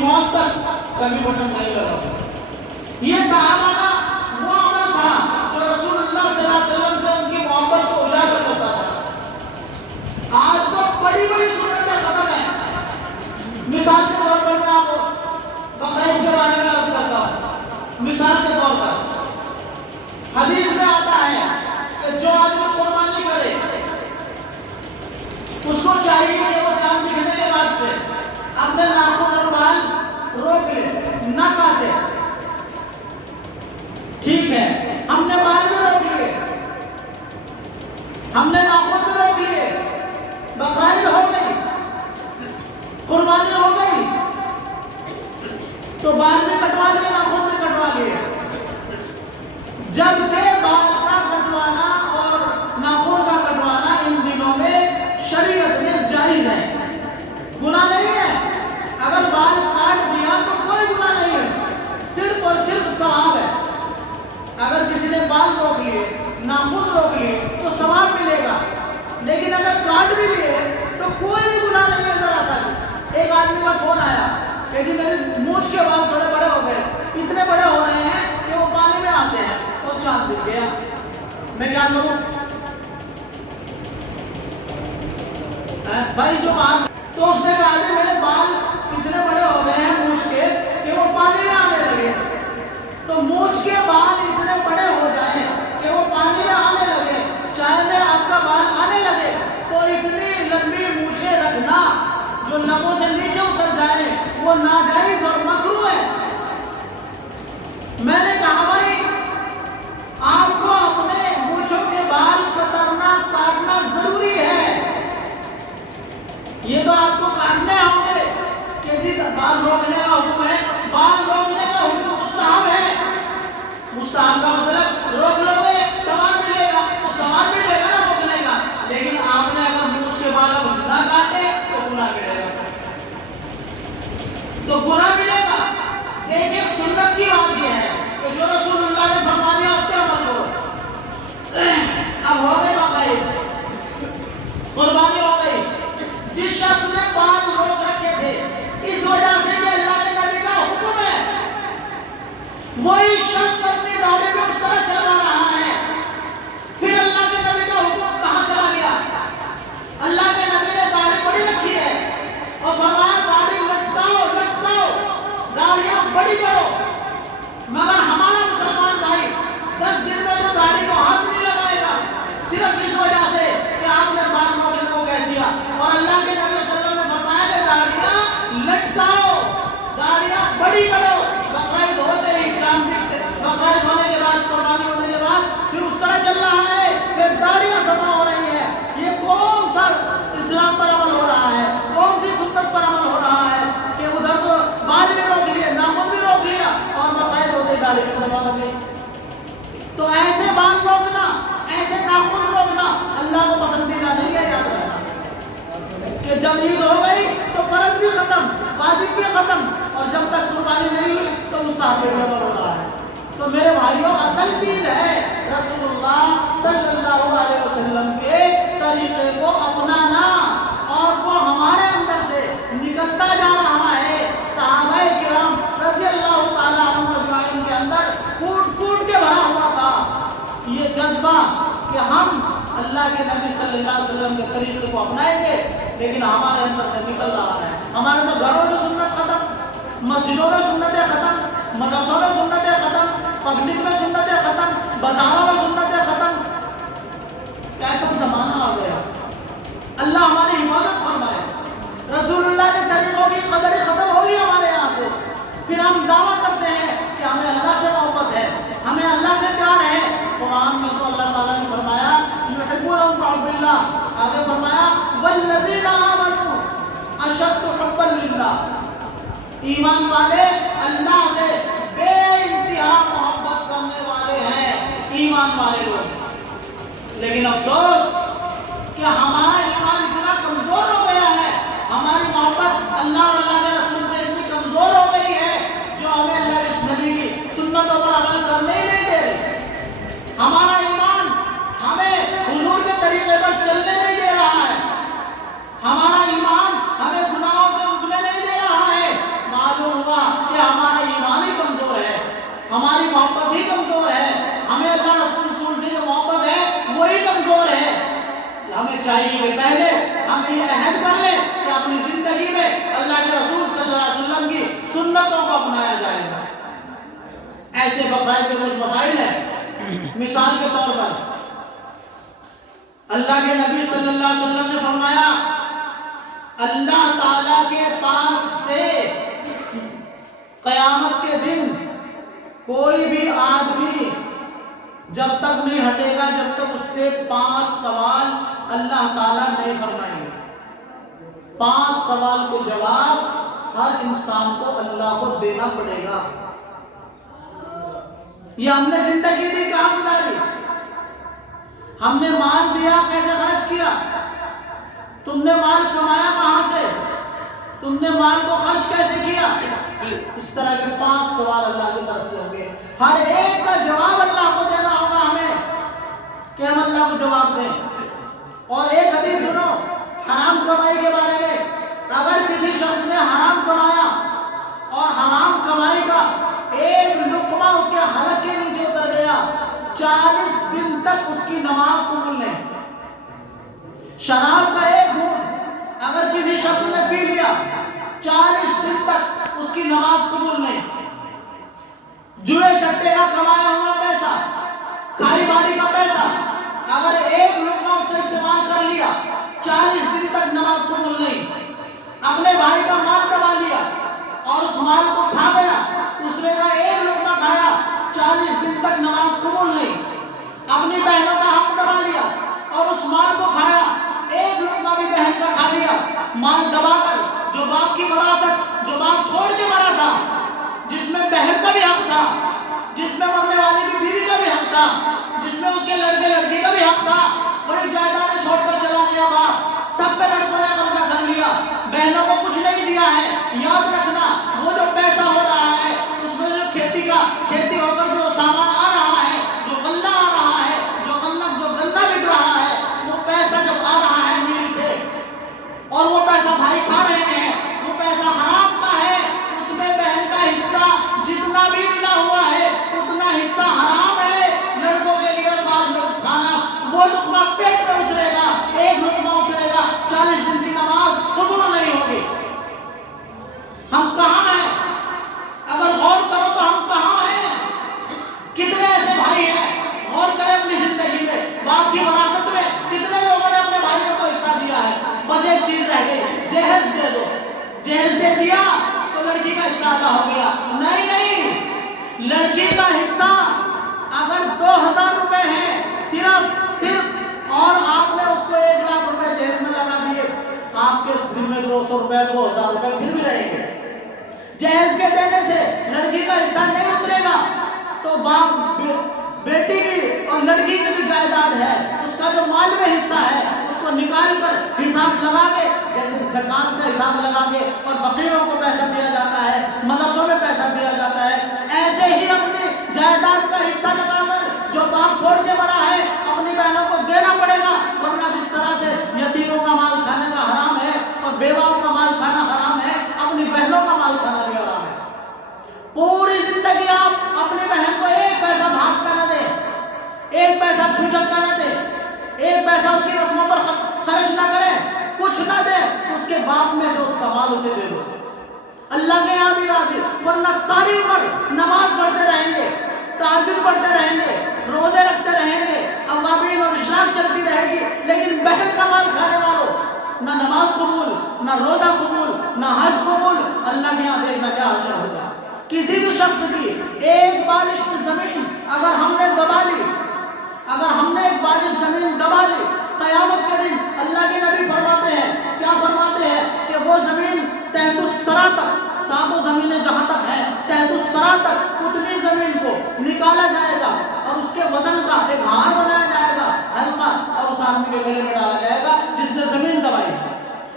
موت تک کبھی بٹن نہیں لگا۔ یہ صحابہ کا وہ عمل تھا جو رسول اللہ صلی اللہ علیہ وسلم سے ان کی محبت کو اجاگر کرتا تھا۔ آج تو بڑی بڑی سنتیں ختم ہیں۔ مثال کے طور پر میں آپ کو بقرعید کے بارے میں عرض کرتا ہوں۔ مثال کے طور پر حدیث میں آتا ہے کہ جو آدمی قربانی کرے اس کو چاہیے کہ وہ چاند دکھنے کے بعد سے اپنے ناخن اور بال روک لے، نہ کاٹے۔ ٹھیک ہے، ہم نے بال بھی روک لیے، ہم نے ناخن بھی روک لیے، بقرعید ہو گئی، قربانی ہو گئی، تو بال بھی کٹوا لیے، ناخن بھی کٹوا لیے۔ جبکہ بال کا کٹوانا اور ناخن کا کٹوانا ان دنوں میں شریعت میں جائز ہے، گناہ نہیں ہے۔ اگر بال کاٹ دیا تو کوئی گناہ نہیں ہے، صرف اور صرف ثواب ہے۔ اگر کسی نے بال روک لیے، ناخن روک لیے تو ثواب ملے گا، لیکن اگر کاٹ بھی لیے تو کوئی بھی گناہ نہیں ہے۔ ذرا سا ایک آدمی کا فون آیا کہ جی میرے مونچھ کے بال تھوڑے بڑے ہو گئے، اتنے بڑے ہو رہے ہیں کہ وہ پانی میں آتے ہیں، اور چاند دکھ گیا، میں کیا کروں؟ بھائی جو بال، تو اس نے کہا کہ میرے بال اتنے بڑے ہو گئے ہیں مونچھ کے کہ وہ پانی میں آنے لگے۔ تو مونچھ کے بال اتنے بڑے ہو جائیں کہ وہ پانی میں آنے لگے، چاہے میں آپ کا بال آنے لگے تو اتنی لمبی مونچھیں رکھنا جو لبوں سے نیچے اتر جائے وہ ناجائز اور مکروہ ہے۔ میں نے کہا بھائی آپ کو اپنے مونچھوں کے بال کترنا کاٹنا ضروری ہے، یہ تو آپ کو کاٹنے ہوں گے کہ جی بال روکنے کا حکم ہے، بال روکنے کا حکم مستحب ہے۔ مستحب کا مطلب روک لو گے ثواب ملے گا، تو ثواب ملے گا نا روکنے کا، لیکن آپ نے اگر مونچھ کے بال نہ کاٹے تو گناہ ملے گا، تو گناہ ملے گا۔ دیکھیں سنت کی بات یہ ہے کہ جو رسول اللہ نے فرما دیا اس پہ عمل کرو۔ اب ہو گئی بقرعید، قربانی ہو گئی، جس شخص نے بال روک رکھے تھے اس وجہ سے کہ اللہ کے نبی کا حکم ہے، وہی شخص اپنی داڑھی کو اس طرح چلوا رہا ہے، پھر اللہ کے نبی کا حکم کہاں چلا گیا؟ اللہ کے نبی نے داڑھی بڑی رکھی ہے اور فرمایا داڑھی لٹکاؤ لٹکاؤ، داڑھیاں بڑی کرو، مگر ہمارا مسلمان بھائی 10 دن میں تو داڑھی کو ہاتھ نہیں لگائے گا، صرف اس وجہ سے کہ آپ نے بال روکنے کو کہہ دیا۔ اور اللہ کے نبی صلی اللہ علیہ وسلم نے فرمایا کہ داڑھیاں لٹکاؤ، داڑھیاں بڑی کرو۔ بقرعید ہوتے ہی چاند دکھتے، بقرعید ہونے کے بعد قربانی ہونے کے بعد پھر اس طرح چل رہا ہے، پھر داڑھیاں جمع ہو رہی ہیں۔ یہ کون سا اسلام پر عمل ہو رہا ہے، کون سی سنت پر عمل ہو رہا ہے کہ ادھر تو بال بھی روک لیے، ناخن بھی روک لیا اور بقرعید ہوتے داڑھی بھی جمع ہو گئی۔ تو ایسے بال روکنا، ایسے ناخن روکنا اللہ کو پسندیدہ نہیں ہے، یاد رکھنا کہ جب عید ہو گئی تو فرض بھی ختم، واجب بھی ختم، اور جب تک قربانی نہیں ہوئی تو مستحب بھی عمل ہو رہا ہے۔ تو میرے بھائیوں اصل چیز ہے رسول اللہ صلی اللہ علیہ وسلم کے طریقے کو اپنانا، اور وہ ہمارے اندر سے نکلتا جا رہا ہے۔ صحابہ کرام رضی اللہ تعالیٰ عنہم اجمعین کے اندر کوٹ کوٹ کے بھرا ہوا تھا یہ جذبہ کہ ہم اللہ کے نبی صلی اللہ علیہ وسلم کے طریقے کو اپنائیں گے، لیکن ہمارے اندر سے نکل رہا ہے۔ ہمارے تو گھروں سے سنت ختم، مسجدوں میں سنتیں ختم، مدرسوں میں سنتیں ختم، پبلک میں سنتیں ختم، بازاروں میں سنتیں ختم۔ کیسا زمانہ آ گیا، اللہ ہماری حفاظت فرمائے۔ رسول اللہ کے طریقوں کی قدر ختم ہوگی ہمارے یہاں سے، پھر ہم دعویٰ کرتے ہیں کہ ہمیں اللہ سے محبت ہے، ہمیں اللہ سے پیار ہے۔ قرآن میں تو اللہ تعالیٰ نے فرمایا یحبونہم کحب اللہ، آگے فرمایا والذین آمنوا اشد حبا للہ، ایمان والے اللہ سے بے انتہا محبت کرنے والے ہیں ایمان والے لوگ۔ لیکن افسوس کہ ہمارا ایمان اتنا کمزور ہو گیا ہے، ہماری محبت اللہ اور اللہ کے رسول سے اتنی کمزور ہو گئی ہے جو ہمیں اللہ کے نبی کی سنتوں پر عمل کرنے ہی نہیں دے رہے۔ ہمارا ایمان ہمیں حضور کے طریقے پر چلنے نہیں دے رہا ہے، ہمارا ایمان ہمیں گناہوں سے رکنے نہیں دے رہا ہے۔ معلوم چاہیے کہ پہلے ہم یہ عہد کر لیں کہ اپنی زندگی میں اللہ کے رسول صلی اللہ علیہ وسلم کی سنتوں کو اپنایا جائے گا۔ ایسے بقرعید کے کچھ مسائل ہیں۔ مثال کے طور پر اللہ کے نبی صلی اللہ علیہ وسلم نے فرمایا اللہ تعالیٰ کے پاس سے قیامت کے دن کوئی بھی آدمی جب تک نہیں ہٹے گا جب تک اس سے 5 سوال اللہ تعالیٰ نہیں فرمائیں گے۔ 5 سوال کے جواب ہر انسان کو اللہ کو دینا پڑے گا۔ یہ ہم نے زندگی دی، کہاں گزاری؟ ہم نے مال دیا، کیسے خرچ کیا؟ تم نے مال کمایا کہاں سے؟ تم نے مال کو خرچ کیسے کیا؟ اس طرح کے 5 سوال اللہ کی طرف سے ہوں گے۔ ہر ایک کا جواب اللہ کو دینا ہوگا ہمیں کہ ہم اللہ کو جواب دیں۔ اور ایک حدیث سنو حرام کمائی کے بارے میں۔ اگر کسی شخص نے حرام کمایا اور حرام کمائی کا ایک لقمہ اس کے حلق کے نیچے اتر گیا، 40 دن تک اس کی نماز قبول نہیں۔ شراب کا ایک گھونٹ اگر کسی شخص نے پی لیا، 40 دن تک اس کی نماز قبول نہیں۔ جوئے سٹے کا کمایا ہوا پیسہ، کھائی باڑی کا پیسہ اگر ایک لقمہ اس سے استعمال کر لیا، 40 دن تک نماز قبول نہیں۔ اپنے بھائی کا مال دبا لیا اور اس مال کو کھا گیا، اس میں کا ایک لقمہ کھایا، 40 دن تک نماز قبول نہیں۔ اپنی بہنوں کا حق دبا لیا اور اس مال کو کھایا، ایک لقمہ بھی بہن کا کھا لیا، مال دبا کر جو باپ کی وراثت، جو باپ چھوڑ کے مرا تھا، جس میں بہن کا بھی حق تھا، جس میں مرنے والے کی بیوی کا بھی حق تھا، جس میں اس کے لڑکے لڑکی کا بھی حق تھا، بڑی جائیدادیں چھوڑ کر چلا گیا باپ، سب پہ لڑکوں نے قبضہ کر لیا، بہنوں کو کچھ نہیں دیا ہے۔ یاد رکھنا وہ جو پیسہ ہو رہا ہے اس میں جو کھیتی ہو کر جو سامان آ رہا ہے، جو غلہ آ رہا ہے، جو گنا بک رہا ہے، وہ پیسہ جب آ رہا ہے میل سے اور وہ پیسہ بھائی کھا رہے ہیں، وہ پیسہ حرام کا ہے، اس میں بہن کا حصہ جتنا بھی ملا ہوا ہے اتنا حصہ حرام ہے لڑکوں کے لیے باپ کھانا۔ وہ لقمہ پیٹ میں اترے گا، ایک لقمہ اترے گا، 40 دن کی نماز قبول نہیں ہوگی۔ ہم کہاں ہیں؟ اگر غور کرو تو ہم کہاں ہیں؟ کتنے ایسے بھائی ہیں؟ غور کریں اپنی زندگی میں، باپ کی وراثت میں کتنے لوگوں نے اپنے بھائیوں کو حصہ دیا ہے؟ بس ایک چیز رہ گئی، جہیز دے دو۔ جہیز دے دیا تو لڑکی کا حصہ ادا ہو گیا۔ نہیں، لڑکی کا حصہ اگر 2000 روپے ہیں صرف اور آپ نے اس کو 1 لاکھ روپے جہیز میں لگا دیے، آپ کے ذمہ 200 روپے 2000 روپے پھر بھی رہیں گے۔ جہیز کے دینے سے لڑکی کا حصہ نہیں اترے گا تو باپ بیٹی کی اور لڑکی کی جو جائیداد ہے اس کا جو مال میں حصہ ہے اس کو نکال کر حساب لگا کے، جیسے زکوٰۃ کا حساب لگا کے اور فقیروں کو پیسہ دیا جاتا ہے، مدرسوں میں پیسہ دیا جاتا ہے، ایسے ہی اپنی جائیداد کا حصہ لگا کر جو باپ چھوڑ کے مرا ہے اپنی بہنوں کو دینا پڑے گا، ورنہ جس طرح سے یتیموں کا مال کھانے کا حرام ہے اور بیواؤں کا مال کھانا حرام ہے، اپنی بہنوں کا مال کھانا بھی حرام ہے۔ پوری زندگی آپ اپنی بہن کو ایک پیسہ بھاگ کا نہ دیں، ایک پیسہ چھوچک کا نہ دیں، ایک پیسہ اس کی رسموں پر خرچ نہ کریں، کچھ نہ دیں، اس کے باپ میں سے اس کا مال اسے دے دو، اللہ کے یہاں بھی راضی۔ ورنہ ساری عمر نماز پڑھتے رہیں گے، تہجد پڑھتے رہیں گے، روزے رکھتے رہیں گے، اوابین اور اشراق چلتی رہے گی، لیکن بہن کا مال کھانے والوں نہ نماز قبول، نہ روزہ قبول، نہ حج قبول، اللہ کے یہاں دیکھنا کیا حشر ہوگا۔ کسی بھی شخص کی ایک بالشت زمین اگر ہم نے دبا لی، اگر ہم نے ایک بالشت زمین دبا لی، قیامت کے دن اللہ کے نبی فرماتے ہیں، کیا فرماتے ہیں کہ وہ زمین تحت الثری تک، 7 زمینیں جہاں تک ہیں تحت الثری تک، اتنی زمین کو نکالا جائے گا اور اس کے وزن کا ایک ہار بنایا جائے گا، حلقہ، اور اس آدمی کے گلے میں ڈالا جائے گا جس نے زمین دبائی ہے۔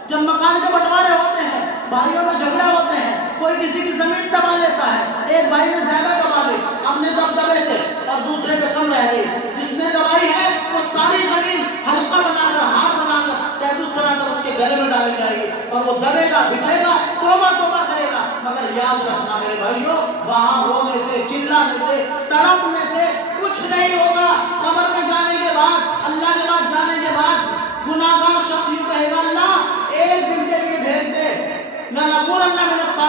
جب مکان کے بٹوارے ہوتے ہیں، بھائیوں میں جھگڑے ہوتے ہیں، کوئی کسی کی زمین دبا لیتا ہے، ایک بھائی نے زیادہ دبا لی اپنے دبدبے سے اور دوسرے پہ کم رہ گئی، جس نے دبائی ہے وہ ساری زمین حلقہ بنا کر، ہار بنا کر تحت الثری تک اس کے گلے میں ڈالی جائے گی اور وہ دبے گا، بچھے گا، توبہ توبہ کرے گا۔ مگر یاد رکھنا میرے بھائیوں، وہاں رونے سے، چلانے سے، تڑپنے سے کچھ نہیں ہوگا۔ قبر میں جانے کے بعد، اللہ کے پاس جانے کے بعد گناہگار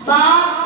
7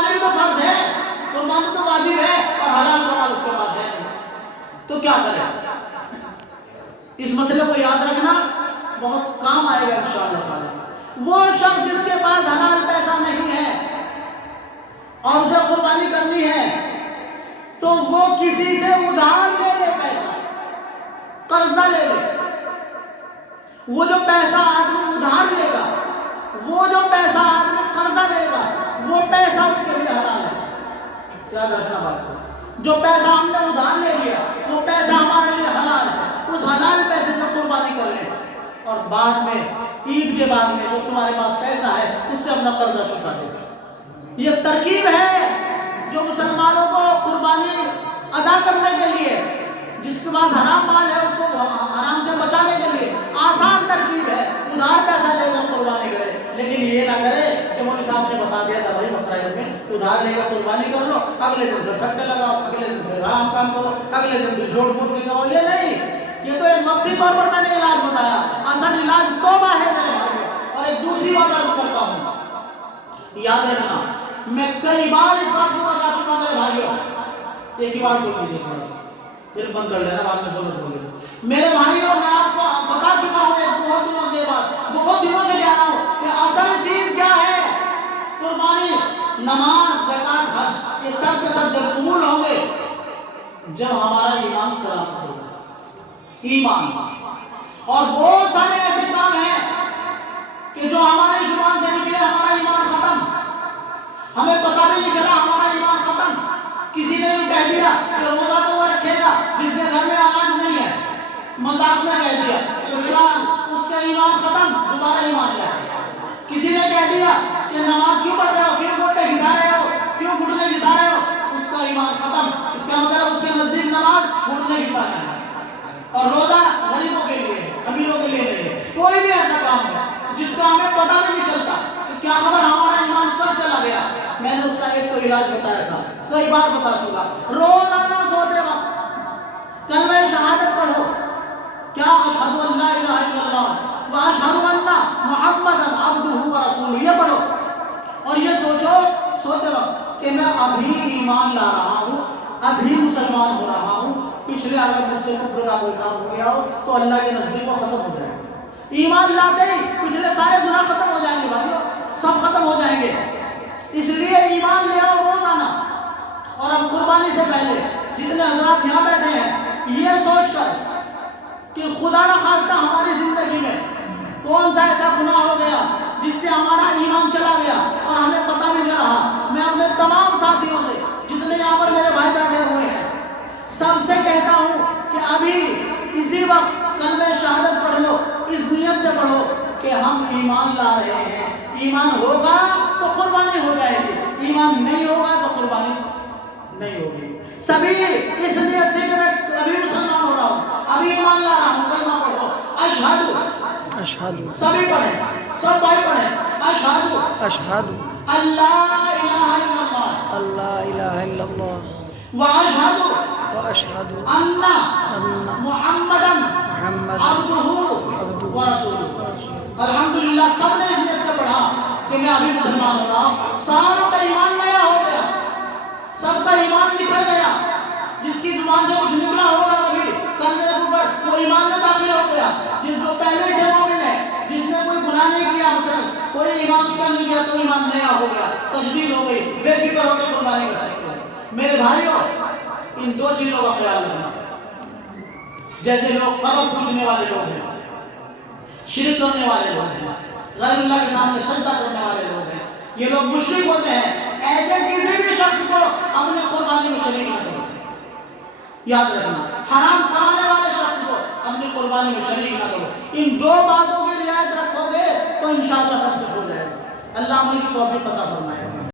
قربانی بھی تو فرض ہے، قربانی تو واجب ہے، اور حلال کمال اس کے پاس ہے نہیں، تو کیا کرے؟ اس مسئلے کو یاد رکھنا، بہت کام آئے گا انشاءاللہ تعالی۔ وہ شخص جس کے پاس حلال پیسہ نہیں ہے اور اسے قربانی کرنی ہے تو وہ کسی سے ادھار لے لے، پیسہ قرضہ لے لے۔ وہ جو پیسہ آدمی ادھار لے گا، وہ جو پیسہ آدمی قرضہ لے گا، وہ پیسہ اس کے لیے حلال ہے۔ یاد رکھنا بات کو، جو پیسہ ہم نے ادھار لے لیا وہ پیسہ ہمارے لیے حلال ہے، اس حلال پیسے سے قربانی کر لیں، اور بعد میں عید کے بعد میں جو تمہارے پاس پیسہ ہے اس سے اپنا قرضہ چکا دے۔ یہ ترکیب ہے جو مسلمانوں کو قربانی ادا کرنے کے لیے، جس کے پاس حرام مال ہے اس کو حرام سے بچانے کے لیے آسان ترکیب ہے، ادھار پیسہ لے کر قربانی کرے۔ لیکن یہ نہ کرے کہ مولوی صاحب نے بتا دیا تھا بھائی بقرعید میں ادھار لے کر قربانی کر لو، اگلے دن پھر سٹے لگاؤ، اگلے دن پھر حرام کام کرو، اگلے دن پھر جھوٹ موٹ کے کماؤ۔ یہ نہیں، یہ تو ایک وقتی طور پر میں نے علاج بتایا، اصل علاج توبہ ہے میرے بھائیوں۔ اور ایک دوسری بات عرض کرتا ہوں، یاد رکھنا، میں کئی بار اس بات کو بتا چکا میرے بھائیوں، ایک ہی بار بول دیجیے تھوڑا سا، پھر بند کر لینا، بعد میں ضرورت ہوگی تو۔ میرے بھائیوں میں آپ کو بتا چکا ہوں ایک بہت دنوں سے، یہ بات بہت دنوں سے کہہ رہا ہوں کہ اصل چیز کیا ہے؟ قربانی، نماز، زکوٰۃ، حج، یہ سب کے سب جب قبول ہوں گے جب ہمارا ایمان سلامت ہوگا۔ ایمان، اور بہت سارے ایسے کام ہیں کہ جو ہماری زبان سے نکلے ہمارا ایمان ختم، ہمیں پتہ بھی نہیں چلا ہمارا ایمان ختم۔ کسی نے یہ کہہ دیا کہ روزہ تو وہ رکھے گا جس کے گھر میں اناج نہیں ہے، مذاق میں کہہ دیا، اس کا ایمان ختم، دوبارہ ایمان لائے۔ کسی نے کہہ دیا کہ نماز کیوں پڑھ رہے ہو، کیوں گھٹنے گھسا رہے ہو، کیوں گھٹنے گھسا رہے ہو، اس کا ایمان ختم۔ اس کا مطلب اس کے نزدیک نماز گھٹنے گھسانا ہے، اور روزہ غریبوں کے لیے ہے، امیروں کے لیے نہیں ہے۔ کوئی بھی ایسا کام ہے جس کا ہمیں پتہ بھی نہیں چلتا کہ کیا خبر ہمارا ایمان کب چلا گیا، میں نے اس کا ایک تو علاج بتایا تھا، کئی بار بتا چکا۔ روزانہ سوتے وقت کلمہ شہادت پڑھو، کیا اشہد ان لا الہ الا اللہ واشہد ان محمدً عبدہ ورسولہ، یہ پڑھو، اور یہ سوچو سوتے وقت کہ میں ابھی ایمان لا رہا ہوں، ابھی مسلمان ہو رہا ہوں، پچھلے اگر مجھ سے کفر کا کوئی کام ہو گیا ہو تو اللہ کے نزدیک وہ ختم ہو جائے گا۔ ایمان لاتے ہی پچھلے سارے گناہ ختم ہو جائیں گے بھائیو، سب ختم ہو جائیں گے۔ اس لیے ایمان لے آؤ روزانہ۔ اور اب قربانی سے پہلے جتنے حضرات یہاں بیٹھے ہیں، یہ سوچ کر کہ خدا نہ خواستہ ہماری زندگی میں کون سا ایسا گناہ ہو گیا جس سے ہمارا ایمان چلا گیا اور ہمیں پتہ بھی نہیں رہا، میں اپنے تمام ساتھیوں سے جتنے یہاں پر میرے بھائی بیٹھے ہوئے ہیں سب سے کہتا ہوں کہ ابھی اسی وقت کلمہ شہادت پڑھ لو، اس نیت سے پڑھو کہ ہم ایمان لا رہے ہیں، ایمان ہوگا تو قربانی ہو جائے گی، ایمان نہیں ہوگا تو قربانی نہیں ہوگی۔ سبھی اس نیت سے کہ میں ابھی مسلمان ہو رہا ہوں، ابھی ایمان لا رہا ہوں، کلمہ پڑھو، اشہد، سبھی پڑھیں، سب بھائی پڑھیں، اشہد اللہ الہ الا اللہ، اللہ الہ الا اللہ، واشہد ان محمدً عبدہ ورسولہ۔ الحمدللہ سب نے اس نیت سے پڑھا کہ میں ابھی مسلمان ہو رہا ہوں، ساروں کا ایمان نیا ہو گیا، سب کا ایمان نکل گیا۔ جس کی زبان سے کچھ نکلا ہوگا کبھی کلمہ کفر، وہ ایمان میں داخل ہو گیا۔ جس جو پہلے سے مومن ہے، جس نے کوئی گناہ نہیں کیا، مثلا کوئی ایمان اس کا نہیں کیا، تو ایمان نیا ہو گیا، تجدید ہو گئی، بے فکر ہو کے قربانی کر سکتے ہیں۔ میرے بھائیوں، ان دو چیزوں کا خیال رکھنا۔ جیسے لوگ قبر پوجنے والے لوگ ہیں، شرک کرنے والے لوگ ہیں، غیر اللہ کے سامنے سجدہ کرنے والے لوگ ہیں، یہ لوگ مشرک ہوتے ہیں، ایسے کسی بھی شخص کو اپنے قربانی میں شریک نہ کرو۔ یاد رکھنا، حرام کمانے والے شخص کو اپنی قربانی میں شریک نہ کرو۔ ان دو باتوں کی رعایت رکھو گے تو انشاءاللہ سب کچھ ہو جائے گا۔ اللہ عمل کی توفیق عطا فرمائے۔